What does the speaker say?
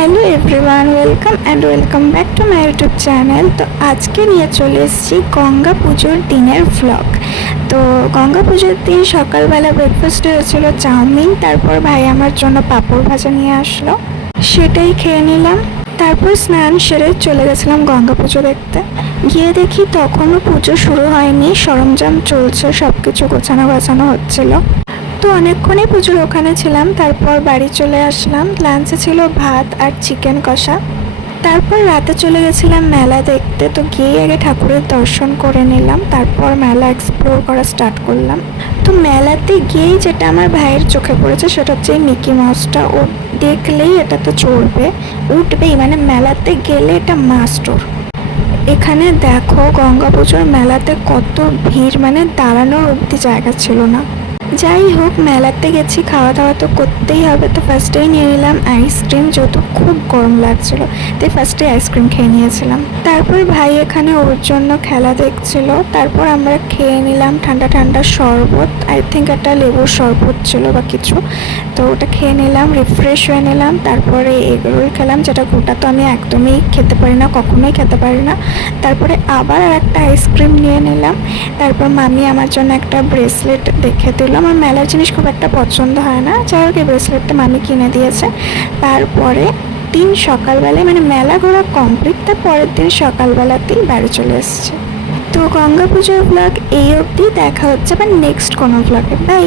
Hello everyone, welcome back to my YouTube channel. তো আজকে নিয়ে চলে এসেছি গঙ্গা পুজোর দিনের ভ্লগ। তো গঙ্গা পুজোর দিন সকালবেলা ব্রেকফাস্টে হয়েছিল চাউমিন, তারপর ভাই আমার জন্য পাঁপড় ভাজা নিয়ে আসলো, সেটাই খেয়ে নিলাম। তারপর স্নান সেরে চলে গেছিলাম গঙ্গা পুজো দেখতে। গিয়ে দেখি তখনও পুজো শুরু হয়নি, সরঞ্জাম চলছে, সব কিছু গোছানো হচ্ছিল। তো অনেকক্ষণই পুজোর ওখানে ছিলাম, তারপর বাড়ি চলে আসলাম। লাঞ্চে ছিল ভাত আর চিকেন কষা। তারপর রাতে চলে গেছিলাম মেলা দেখতে। তো গিয়ে আগে ঠাকুরের দর্শন করে নিলাম, তারপর মেলা এক্সপ্লোর করা স্টার্ট করলাম। তো মেলাতে গিয়েই যেটা আমার ভাইয়ের চোখে পড়েছে সেটা হচ্ছে এই মিকি মাউসটা। ও দেখলেই এটা তো চড়বে, উঠবেই, মানে মেলাতে গেলে এটা মাস্ট ওর। এখানে দেখো গঙ্গা পুজোর মেলাতে কত ভিড়, মানে দাঁড়ানোর অবধি জায়গা ছিল না। যাই হোক, মেলাতে গেছি, খাওয়া দাওয়া তো করতেই হবে। তো ফার্স্টেই নিয়ে নিলাম আইসক্রিম, যেহেতু খুব গরম লাগছিল তাই ফার্স্টে আইসক্রিম খেয়ে নিয়েছিলাম। তারপর ভাই এখানে ওর জন্য খেলা দেখছিল। তারপর আমরা খেয়ে নিলাম ঠান্ডা ঠান্ডা শরবত, আই থিঙ্ক একটা লেবুর শরবত ছিল বা কিছু। তো ওটা খেয়ে নিলাম, রিফ্রেশ হয়ে নিলাম। তারপরে এগ রোল খেলাম, যেটা গোটা তো আমি একদমই খেতে পারি না, কখনোই খেতে পারি না। তারপরে আবার আর একটা আইসক্রিম নিয়ে নিলাম। তারপর মামি আমার জন্য একটা ব্রেসলেট দেখে দিল। আমার মেলার জিনিস খুব একটা পছন্দ হয় না, যাই হোক এই ব্রেসলেটটা মামি কিনে দিয়েছে। তারপরে দিন সকালবেলায়, মানে মেলা ঘোরা কমপ্লিট, তার পরের দিন সকালবেলাতেই বাড়ি চলে এসেছে। তো গঙ্গা পুজোর ব্লগ এই অবধি, দেখা হচ্ছে আবার নেক্সট কোনো ব্লগে। বাই।